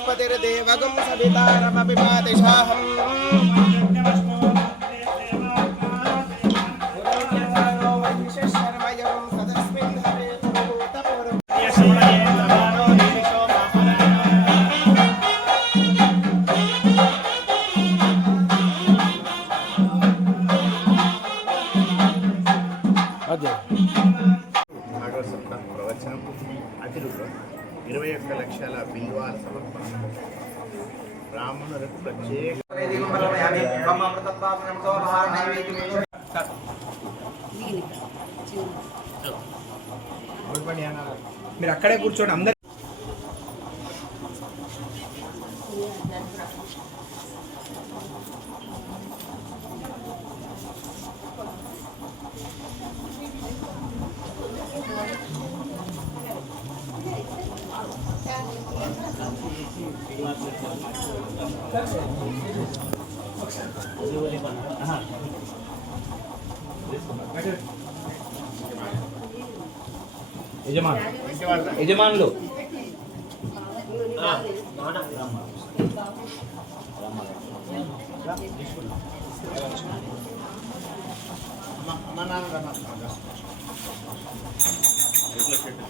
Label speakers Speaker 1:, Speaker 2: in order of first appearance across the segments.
Speaker 1: वनस्पतिर्देवगं सवितारमपि पादिशाहम्
Speaker 2: బ్రాహ్మణులకు ప్రత్యేక
Speaker 1: మీరు అక్కడే కూర్చోండి అందరు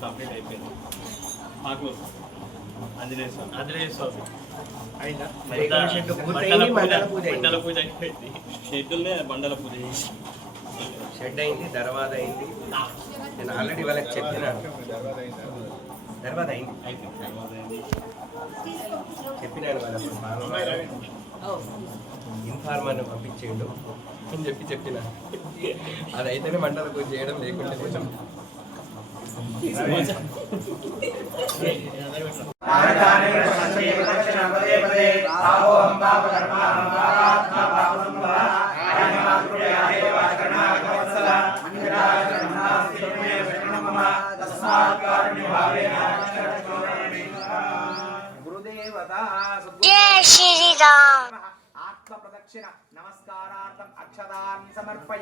Speaker 3: కంప్లీట్ అయిపోయింది మాకు ఆంజనేయ స్వామి ఆంజనేయ స్వామి
Speaker 2: అయిందా
Speaker 3: పూజ
Speaker 1: బండల పూజ అయింది.
Speaker 3: బండల అయిపోయింది షెడ్యూల్నే బండల పూజ చేసి
Speaker 1: షెడ్ అయింది దర్వాద అయింది నేను ఆల్రెడీ వాళ్ళకి చెప్పినాను
Speaker 2: తర్వాత అయింది.
Speaker 3: అయిపోయింది.
Speaker 1: చెప్పినాను వాళ్ళకి ఇన్ఫార్మర్ని పంపించేయండు అని చెప్పి చెప్పిన. అదైతేనే మండల పూజ చేయడం లేకుండా కొంచెం
Speaker 4: జై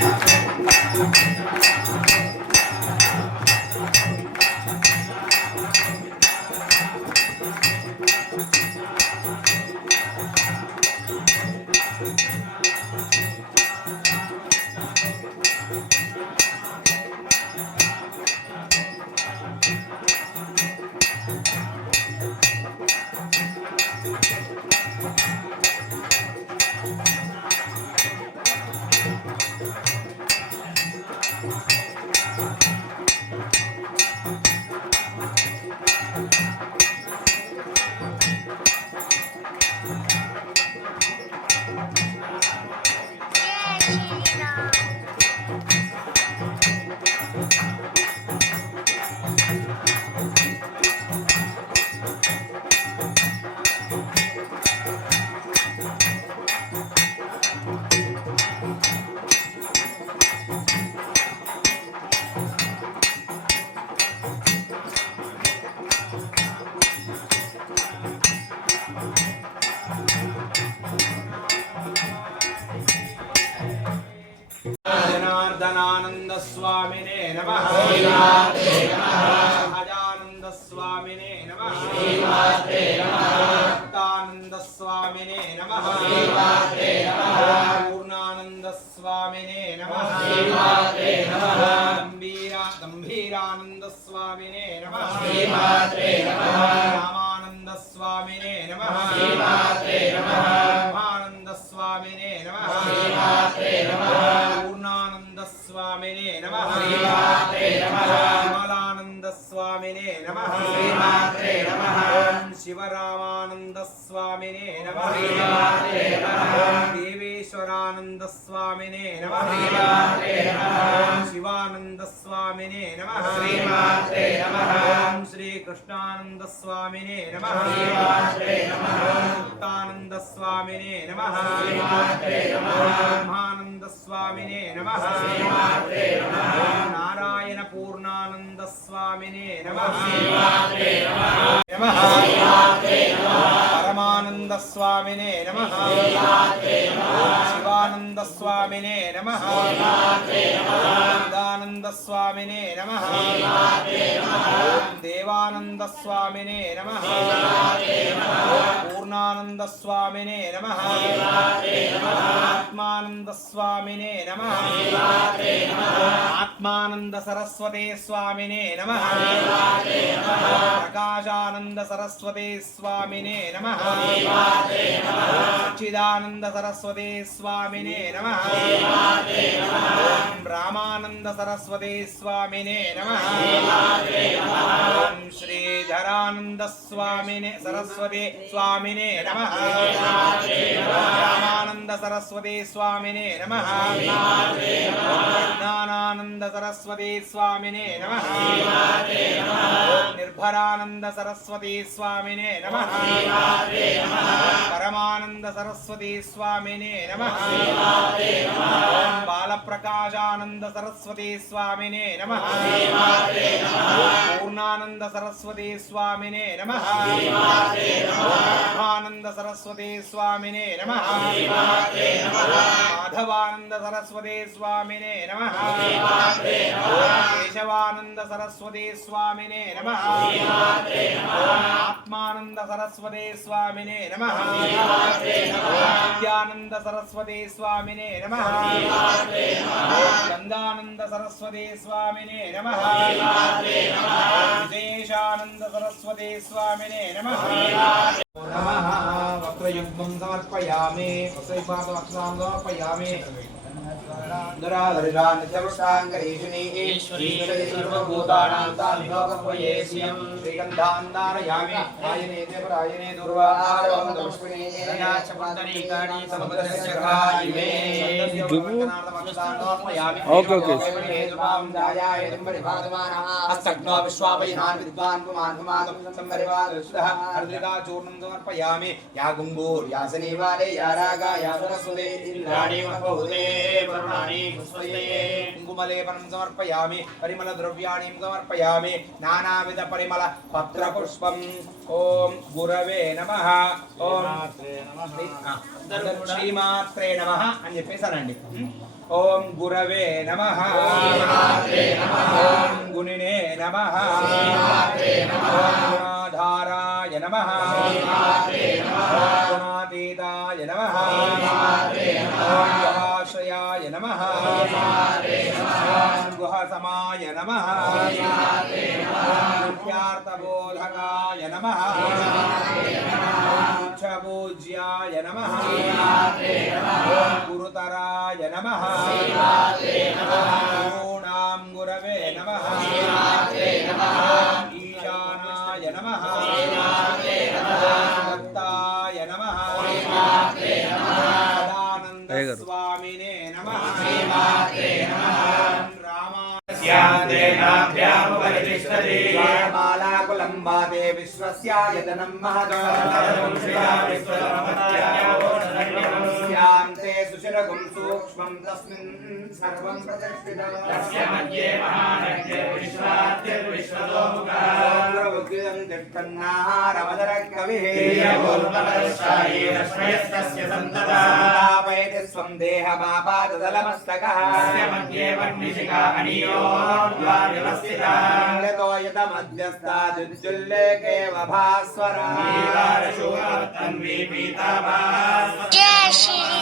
Speaker 4: Thank you.
Speaker 5: జనార్దనానంద స్వామినే నమ. అజానంద స్వామినే నమ. భక్తానంద స్వామినే నమ. పూర్ణానంద స్వామినే నమ. గంభీరా గంభీరానంద స్వామినే నమ. రామానంద స్వామినే నమ. బ్రహ్మానంద స్వామినే నమ. పూర్ణానంద స్వామినే నమ. విమలానంద స్వామినే నమ. శివరామానంద స్వామినే నమ. ఈశ్వరానంద స్వామినే నమ. శివానంద స్వామినే నమ. శ్రీకృష్ణానంద స్వామినే నమ. ముక్తానంద స్వామినే నమ. బ్రహ్మానంద స్వామినే నమ. నారాయణ పూర్ణానంద స్వామినే నమ. నమ. పరమానంద స్వామినే నమ. శివానంద స్వామినే నమ. చిదానంద స్వామినే నమ. దేవానంద స్వామినే నమ. పూర్ణానంద స్వామినే నమ. ఆత్మానంద స్వామినే నమ. ఆత్మానంద సరస్వతే స్వామినే నమ ప్రకాశానంద సరస్వతే స్వామినే నమ స్వామినే నమ శ్రీధరానంద స్వామినే సరస్వతి స్వామినే నమ రామానంద సరస్వతి స్వామినే నమ జ్ఞానానంద సరస్వతి స్వామినే నమ నిర్భరానంద సరస్వతి స్వామినే నమ పరమానంద సరస్వతి స్వామినే నమ బాలప్రకాశానంద సరస్వతి స్వామినే నమ పూర్ణానంద సరస్వతి స్వామినే నమ. ఆనంద సరస్వతి స్వామినే నమ. మాధవానంద సరస్వతి స్వామినే నమ. కేశవానంద సరస్వతి స్వామినే నమ. ఆత్మానంద సరస్వతి స్వామినే నమ. విద్యానంద సరస్వతి స్వామినే నమ. గంగానంద సరస్వతి స్వామినే నమ। విశేషానంద సరస్వతి స్వామినే నమ నమః వక్రయుగ్మం సమర్పయామి వక్రయుగ్మాసవక్షాం సమర్పయామి దురాదర్శా నిత్యవృష్టాంగరీషిణీ ఈశ్వరీ సర్వభూతానాం తాన్యోగపయేస్యం శ్రీగంధాం దారయామి ఆయనే దేవరాయనే దుర్వారోహం పుష్పిణే పుండరీకాణి సముద్రస్య కాయిమే ఓకే ఓకే హస్తగ్నో విశ్వాపయనాన్ విద్వాన్ పుమాన్ పుమానం సంపరివారసుదః హర్ద్రికా చూర్ణం సమర్పయామి యా గుంగూర్ యా శనివాలే యా రాగా యా సరస్వతే ఇంద్రాణి మహోదే ద్రవ్యాణి సమర్పయామి నానావిధ పరిమళ పత్ర పుష్పం ఓం గురవే నమః ఓం ఆ, శ్రీమాత్రే నమః అని చెప్పేసానండి ఓం గురవే నమః ఓం గుణినే నమః గుణాధారాయ నమః గుణాతీతాయ నమః నమః. ఓం గుహసమాయ నమః. నిత్యార్థబోధకాయ నమః. పూజ్యాయ నమః. గురుతరాయ నమః. ఓణాం గురవే నమ. ఈశానాయ నమః. మాలాకులంబాదే విశ్వస్యాయతనం మహద్యాం తాం తే సుశరగం సూక్ష్మం తస్మిన్ సర్వం ప్రతిష్ఠితం తస్య మధ్యే మహానగ్రే విశ్వాద్యర్విశ్వదోముఖం తిష్టన్నారమదర
Speaker 4: కవిః తీయగోల్పలశాయే రశ్మయస్తస్య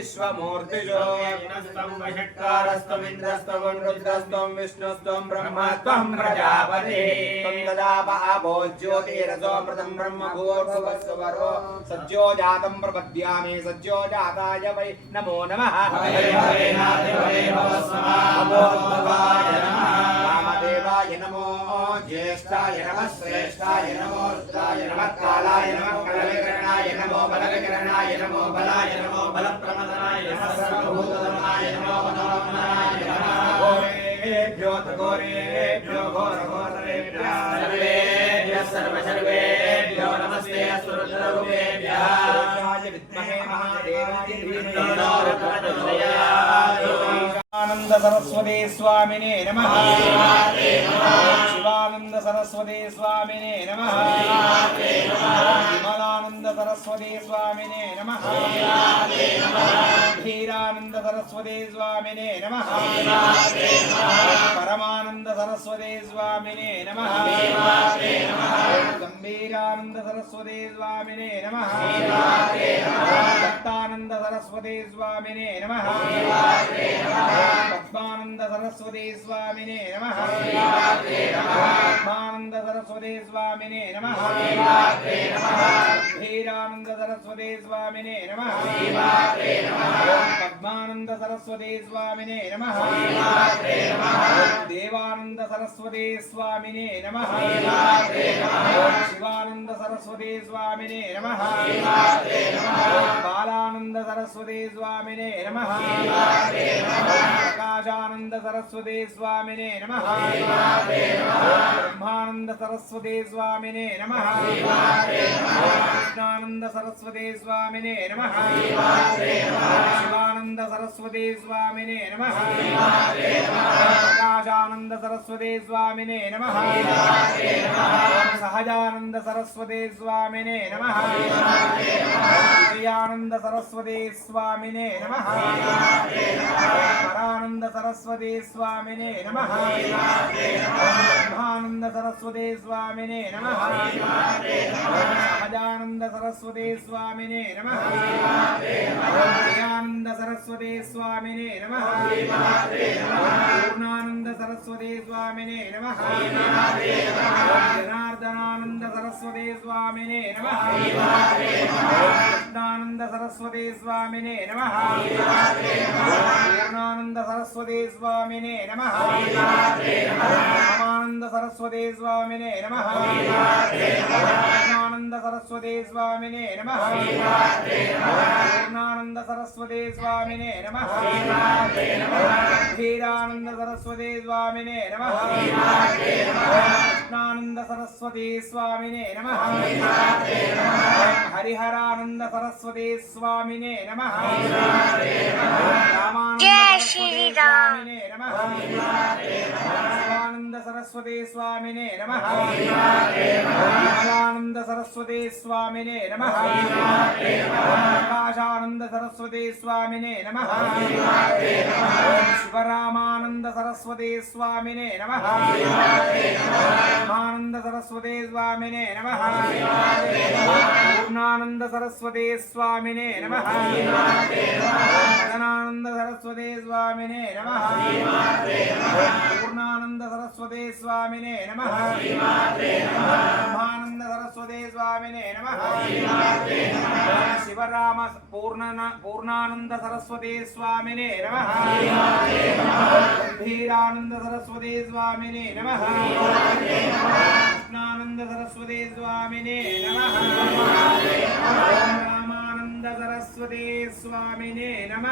Speaker 5: जुगुहायां विश्वमूर्तिषु कारस्त्वमिन्द्रस्त्वं रुद्रस्त्वं विष्णुस्त्वं ब्रह्मत्वं प्रजापतिः त्वं ददाप आपो ज्योतिरसोऽमृतं ब्रह्म भूर्भुवस्वरो सज्जो जातं प्रपद्यामि सज्जो जाताय वै नमो नमः नमोद्भवाय नमः वामदेवाय नमो ज्येष्ठाय नमः श्रेष्ठाय नमो रुद्राय नमः कालाय नमः कलविकरणाय नमो बलविकरणाय नमो बलाय नमो बलप्रमदनाय नमः सर्वभूतधनाय नमो मनोरमणाय नमः घोरेभ्यो घोरेभ्यो घोरघोरेभ्यः सर्वेभ्यः सर्वसर्वेभ्यो नमस्ते सुरुद्ररूपेभ्यः विद्महे महादेवाय धीमहि శివానంద సరస్వతి స్వామినే నమ. శివానంద సరస్వతి స్వామినే నమ. విమలానంద సరస్వతి స్వామినే నమ. ధీరానంద సరస్వతి స్వామినే నమ. పరమానంద సరస్వతి స్వామినే నమ. గంభీరానంద సరస్వతి స్వామినే నమ. దత్తానంద సరస్వతి స్వామినే నమ. పద్మానంద సరస్వతి స్వామినే నమ. పద్మానంద సరస్వతి స్వామినే నమ. ధీరానంద సరస్వతి స్వామినే నమ. పద్మానంద సరస్వతి స్వామినే నమ. దేవానంద సరస్వతి స్వామినే నమ. శివానంద సరస్వతి స్వామినే నమ బాలానంద సరస్వతి స్వామినే నమ ప్రకాశానంద సరస్వతి స్వామినే నమ బ్రహ్మానంద సరస్వతి స్వామినే నమ. కృష్ణానంద సరస్వతి స్వామినే నమ. శివానంద సరస్వతి స్వామినే నమ. ప్రకాశానంద సరస్వతి స్వామినే నమ. సహజానంద సరస్వతి స్వామినే నమ. విజయానంద సరస్వతి స్వామినే నమ. పరానంద సరస్వతి స్వామినే నమ. బ్రహ్మానంద సరస్వతి స్వామినే నమ. సహజానంద సరస్వతి స్వామినే నమ. విజయానంద సరస్వతి స్వామినే నమ. సరస్వతి స్వామినే నమ. జనార్దనానంద సరస్వతి స్వామినే నమ. కృష్ణానంద సరస్వతి స్వామినే నమ. పూర్ణానంద సరస్వతి స్వామినే నమ. రామానంద సరస్వతి స్వామినే నమ. కృష్ణానంద సరస్వతి స్వామినే నమ. పూర్ణానంద సరస్వతి స్వామినే నమ. ధీరానంద సరస్వతి స్వామినే నమ. కృష్ణానంద సరస్వతి స్వామినే నమ. హరిహరానంద సరస్వతి స్వామినే నమ. సరస్వతి స్వామినే నమ. విమలానంద సరస్వతి స్వామినే నమ. ప్రకాశానంద సరస్వతి స్వామినే నమ. శివరామానంద సరస్వతి స్వామినే నమ. బ్రహ్మానంద సరస్వతి స్వామినే నమ. పూర్ణానంద సరస్వతి స్వామినే నమ. మదనానంద సరస్వతి స్వామినే నమ. పూర్ణానంద సరస్వతి స్వామినే నమ. బ్రహ్మానంద సరస్వతి స్వామినే నమ. శివరామ పూర్ణ పూర్ణానంద సరస్వతి స్వామినే నమ. గంభీరానంద సరస్వతి స్వామినే నమ. కృష్ణానంద సరస్వతి స్వామినే నమ. రామానంద సరస్వతి స్వామినే నమ.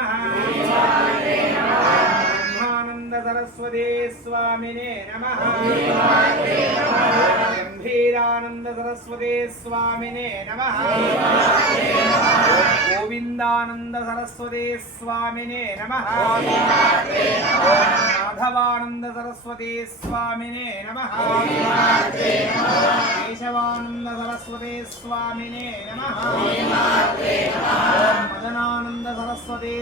Speaker 5: బ్రహ్మానంద సరస్వతి స్వామినే నమ. గంభీరానంద సరస్వతి స్వామినే నమ గోవిందానంద సరస్వతి స్వామినే నమ మాధవానంద సరస్వతి స్వామినే నమ కేశవానంద సరస్వతి స్వామినే నమ మదనానంద సరస్వతి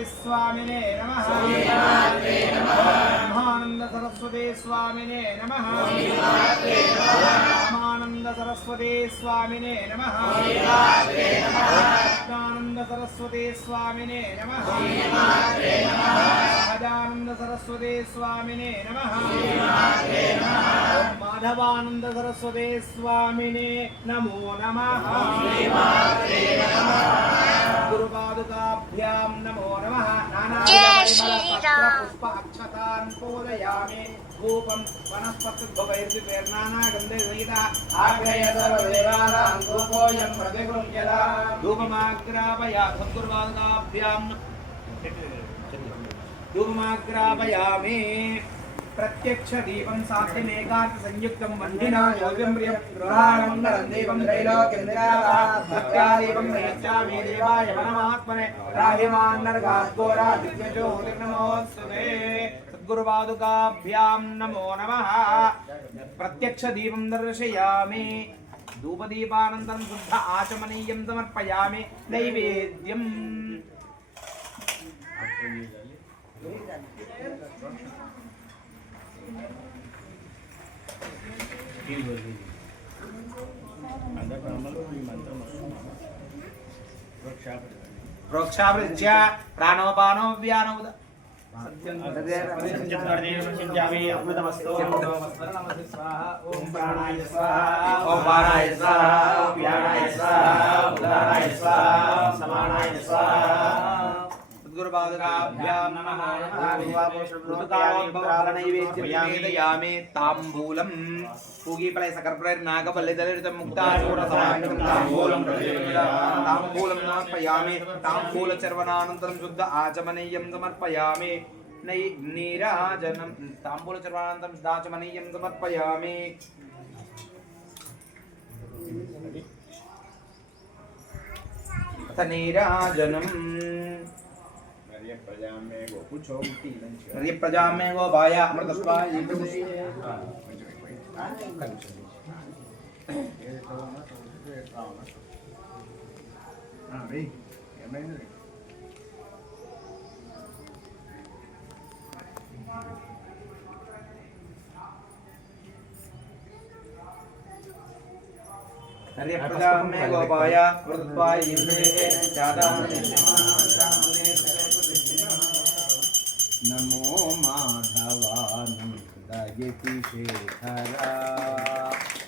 Speaker 5: బ్రహ్మానంద సరస్వతి స్వామినే నమ. రామానంద సరస్వతి స్వామినే నమ. సహజానంద సరస్వతి స్వామినే నమ. మాధవానంద సరస్వతి స్వామినే నమో నమ. గురుపాదుకాభ్యాం నమో నమ.
Speaker 4: శ్రీరామ్.
Speaker 5: పుష్ప అక్షతాన్ పూజయామి సద్గురుపాదుకాభ్యాం ధూపమాగ్రాపయామి ప్రత్యక్ష దీపం సాధ్యమేకాంత సంయుక్తం వందినా యోగ్యం ప్రియం గృహానందరం దీపం త్రైలోక్యం నిరాదీపం ప్రయచ్చామి దేవాయ పరమాత్మనే రాహిమాన్నర్గాస్కోరా దివ్యజ్యోతిర్నమోస్తుతే సద్గురుపాదుకాభ్యాం నమో నమః ప్రత్యక్ష దీపం దర్శయామి ధూపదీపానంతరం శుద్ధ ఆచమనీయం సమర్పయామి నైవేద్యం ప్రోక్షాభిత్య ప్రాణోపానో వ్యానోద ओम प्राणाय स्वाहा ओम प्राणाय स्वाहा ओम व्याणाय स्वाहा स्वाहा स्वाहा पूर्वादुराभ्यां नमः पूर्वापोषणैवेद्ययामि ताम्बूलम् पूगीपलय सकर्परैर् नागपल्लिदलितं मुक्तासूरसमायुक्तं ताम्बूलं ताम्बूलं नार्पयामि ताम्बूलचर्वणानन्तरं शुद्ध आचमनीयं समर्पयामि नै नीराजनं ताम्बूलचर्वणानन्तरं शुद्धाचमनीयं समर्पयामि नीराजनम्
Speaker 2: ये प्रजा
Speaker 5: में वो हरे प्रजा
Speaker 2: में
Speaker 5: गोपाया वृत्वा इंद्रे चादा నమో మాధవానందయతి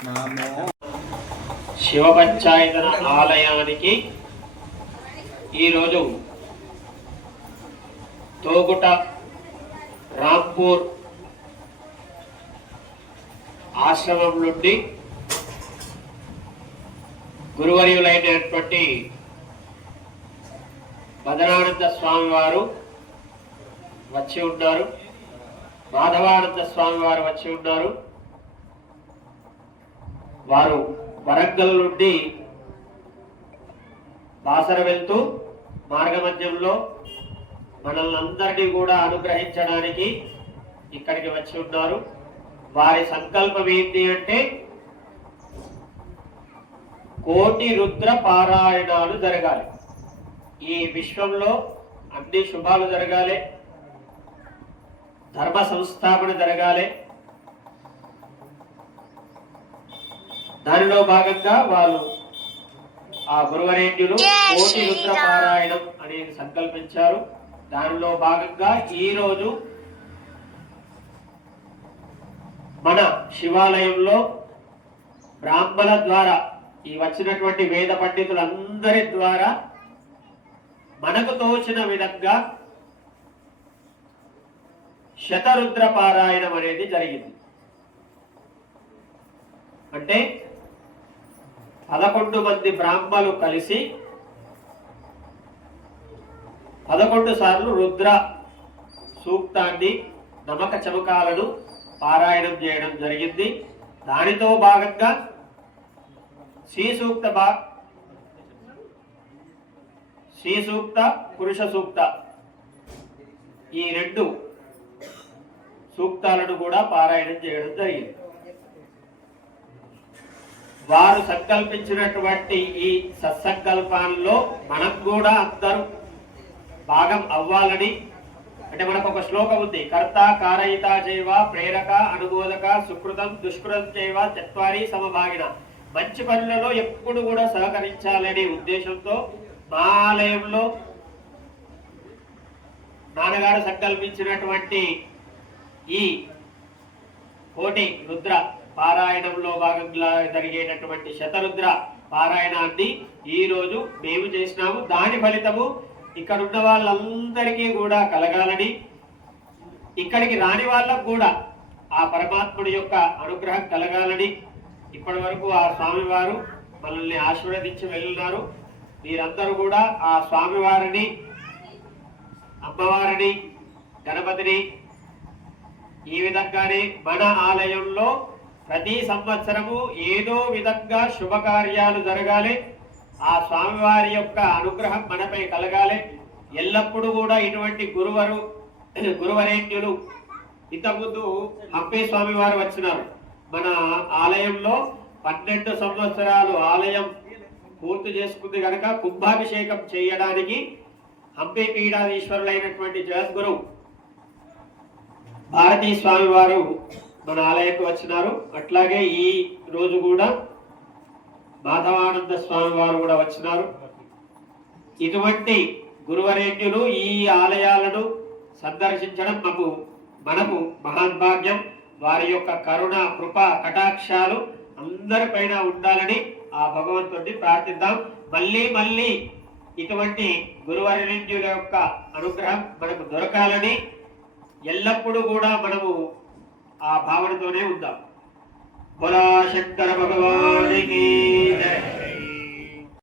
Speaker 5: నమో
Speaker 6: శివపంచాయతన ఆలయానికి ఈరోజు తోగుట రాంపూర్ ఆశ్రమం నుండి గురువర్యులైనటువంటి భద్రానంద స్వామి వారు వచ్చి ఉన్నారు మాధవానంద స్వామి వారు వచ్చి ఉన్నారు వారు వరంగల్ నుండి బాసర వెళ్తూ మార్గమధ్యంలో మనల్ని అందరినీ కూడా అనుగ్రహించడానికి ఇక్కడికి వచ్చి ఉన్నారు. వారి సంకల్పం ఏంటి అంటే కోటి రుద్ర పారాయణాలు జరగాలి. ఈ విశ్వంలో అన్ని శుభాలు జరగాలి. ధర్మ సంస్థాపన జరగాలి దానిలో భాగంగా వాళ్ళు ఆ గురువరేణ్యులు
Speaker 4: జై
Speaker 6: కోటి రుద్ర. పారాయణం అనేది సంకల్పించారు దానిలో భాగంగా ఈ రోజు మన శివాలయంలో బ్రాహ్మణ ద్వారా ఈ వచ్చినటువంటి వేద పండితులందరి ద్వారా మనకు తోచిన విధంగా శతరుద్ర పారాయణం అనేది జరిగింది. అంటే పదకొండు మంది బ్రాహ్మలు కలిసి పదకొండు సార్లు రుద్ర సూక్తాన్ని నమక చమకాలను పారాయణం చేయడం జరిగింది. దానితో భాగంగా శ్రీ సూక్త బా శ్రీ సూక్త పురుష సూక్త ఈ రెండు సూక్తాలను కూడా పారాయణం చేయడం జరిగింది. వారు సంకల్పించినటువంటి ఈ సత్సంకల్పాల్లో మనం కూడా అందరూ భాగం అవ్వాలని అంటే మనకు ఒక శ్లోకం ఉంది కర్త కారయిత జైవ ప్రేరక అనుబోధక సుకృతం దుష్కృతం జైవ చత్వారి సమభాగిన. మంచి పనులలో ఎప్పుడు కూడా సహకరించాలనే ఉద్దేశంతో మా ఆలయంలో నాన్నగారు సంకల్పించినటువంటి ఈ కోటి రుద్ర పారాయణంలో భాగంగా జరిగేటటువంటి శతరుద్ర పారాయణాన్ని ఈ రోజు మేము చేసినాము. దాని ఫలితము ఇక్కడ ఉన్న వాళ్ళందరికీ కూడా కలగాలని ఇక్కడికి రాని వాళ్ళకు కూడా ఆ పరమాత్ముడి యొక్క అనుగ్రహం కలగాలని ఇప్పటి వరకు ఆ స్వామివారు మనల్ని ఆశీర్వదించి వెళ్ళినారు. మీరందరూ కూడా ఆ స్వామివారిని అమ్మవారిని గణపతిని ఈ విధంగానే మన ఆలయంలో ప్రతి సంవత్సరము ఏదో విధంగా శుభకార్యాలు జరగాలి. ఆ స్వామివారి యొక్క అనుగ్రహం మనపై కలగాలి. ఎల్లప్పుడూ కూడా ఇటువంటి గురువరు గురువరేణ్యులు ఇంతకుముందు హంపే స్వామి వారు వచ్చినారు. మన ఆలయంలో పన్నెండు సంవత్సరాలు ఆలయం పూర్తి చేసుకుంది కనుక కుంభాభిషేకం చేయడానికి హంపి పీఠాధీశ్వరులైనటువంటి జగద్గురు భారతీ స్వామి వారు మన ఆలయంకు వచ్చినారు. అట్లాగే ఈ రోజు కూడా మాధవానంద స్వామి వారు కూడా వచ్చినారు. ఇటువంటి గురువరేణ్యులు ఈ ఆలయాలను సందర్శించడం మాకు మనకు మహాద్భాగ్యం వారి యొక్క కరుణ కృప కటాక్షాలు అందరిపైన ఉండాలని ఆ భగవంతుడిని ప్రార్థిద్దాం. మళ్ళీ మళ్ళీ ఇటువంటి గురువరేణ్యుల యొక్క అనుగ్రహం మనకు దొరకాలని ఎల్లప్పుడూ కూడా మనము ఆ భావనతోనే ఉందాం. బోలా శంకర భగవానికి జయ